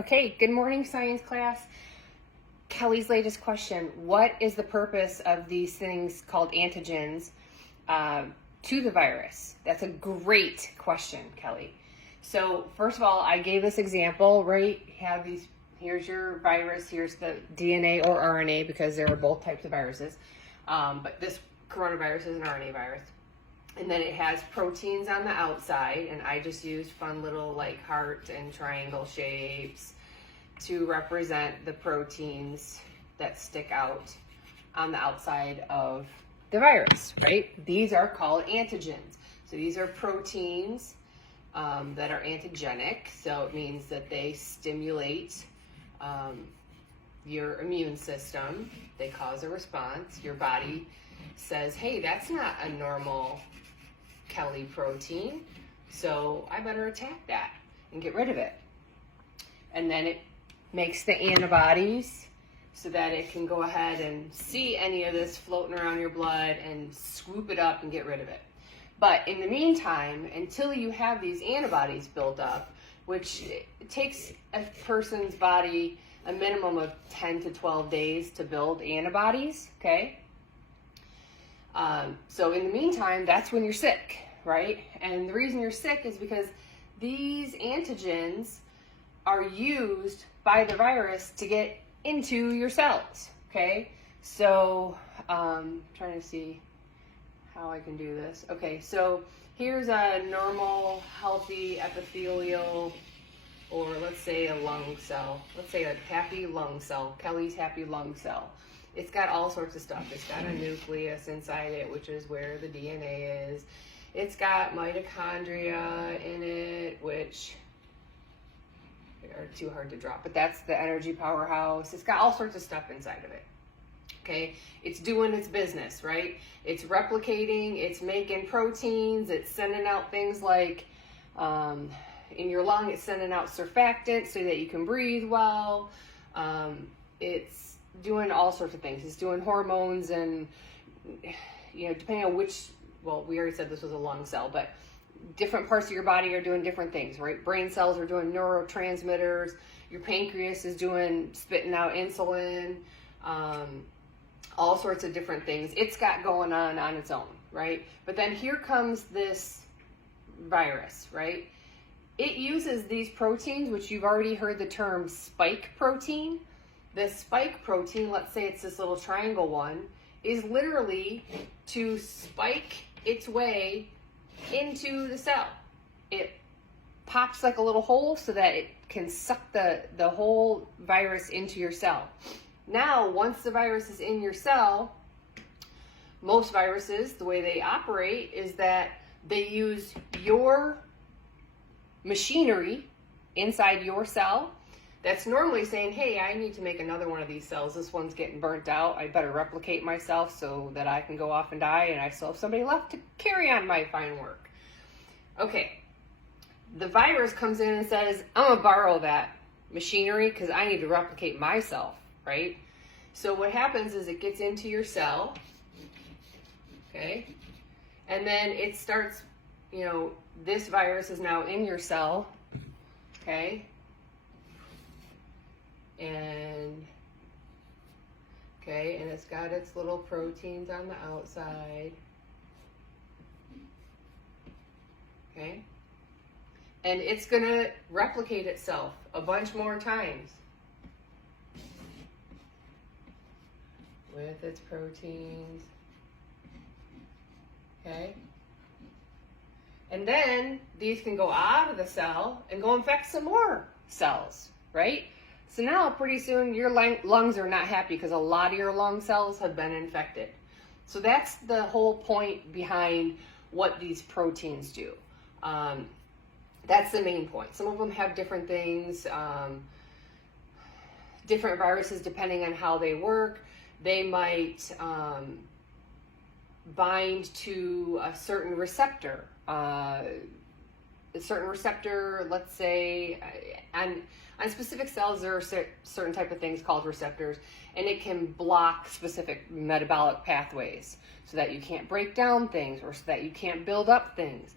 Okay, good morning, science class. Kelly's latest question: what is the purpose of these things called antigens to the virus? That's a great question, Kelly. So first of all, I gave this example, right? Have these, here's your virus, here's the DNA or RNA, because there are both types of viruses. But this coronavirus is an RNA virus. And then it has proteins on the outside, and I just used fun little like heart and triangle shapes to represent the proteins that stick out on the outside of the virus, right? These are called antigens. So these are proteins that are antigenic, so it means that they stimulate your immune system. They cause a response. Your body says, hey, that's not a normal Kelly protein, so I better attack that and get rid of it. And then it makes the antibodies so that it can go ahead and see any of this floating around your blood and swoop it up and get rid of it. But in the meantime, until you have these antibodies built up, which it takes a person's body a minimum of 10 to 12 days to build antibodies, okay? So in the meantime, that's when you're sick, right? And the reason you're sick is because these antigens are used by the virus to get into your cells, okay? So, trying to see how I can do this. Okay, so here's a normal, healthy epithelial, or let's say a lung cell. Let's say a happy lung cell, Kelly's happy lung cell. It's got all sorts of stuff. It's got a nucleus inside it, which is where the DNA is. It's got mitochondria in it, which are too hard to drop, but that's the energy powerhouse. It's got all sorts of stuff inside of it. Okay, it's doing its business, right? It's replicating, it's making proteins, it's sending out things like, in your lung, it's sending out surfactant so that you can breathe well. It's doing all sorts of things. It's doing hormones and, depending on which, well, we already said this was a lung cell, but different parts of your body are doing different things, right? Brain cells are doing neurotransmitters. Your pancreas is spitting out insulin, all sorts of different things. It's got going on its own, right? But then here comes this virus, right? It uses these proteins, which you've already heard the term spike protein. The spike protein, let's say it's this little triangle one, is literally to spike its way into the cell. It pops like a little hole so that it can suck the whole virus into your cell. Now, once the virus is in your cell, most viruses, the way they operate is that they use your machinery inside your cell that's normally saying, hey, I need to make another one of these cells. This one's getting burnt out. I better replicate myself so that I can go off and die and I still have somebody left to carry on my fine work. Okay, the virus comes in and says, I'm going to borrow that machinery because I need to replicate myself, right? So what happens is it gets into your cell, okay? And then it starts, this virus is now in your cell, okay? And it's got its little proteins on the outside. Okay? And it's going to replicate itself a bunch more times with its proteins. Okay? And then these can go out of the cell and go infect some more cells, right? So now pretty soon your lungs are not happy because a lot of your lung cells have been infected. So that's the whole point behind what these proteins do. That's the main point. Some of them have different things, different viruses depending on how they work. They might bind to a certain receptor. Let's say, on specific cells, there are certain type of things called receptors, and it can block specific metabolic pathways so that you can't break down things or so that you can't build up things.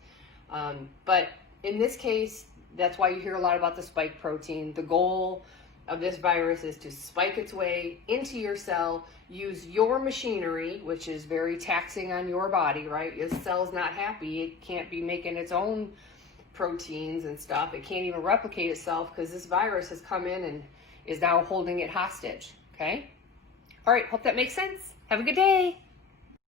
But in this case, That's why you hear a lot about the spike protein. The goal of this virus is to spike its way into your cell, use your machinery, which is very taxing on your body, right? Your cell's not happy. It can't be making its own proteins and stuff. It can't even replicate itself because this virus has come in and is now holding it hostage, okay? All right, hope that makes sense. Have a good day.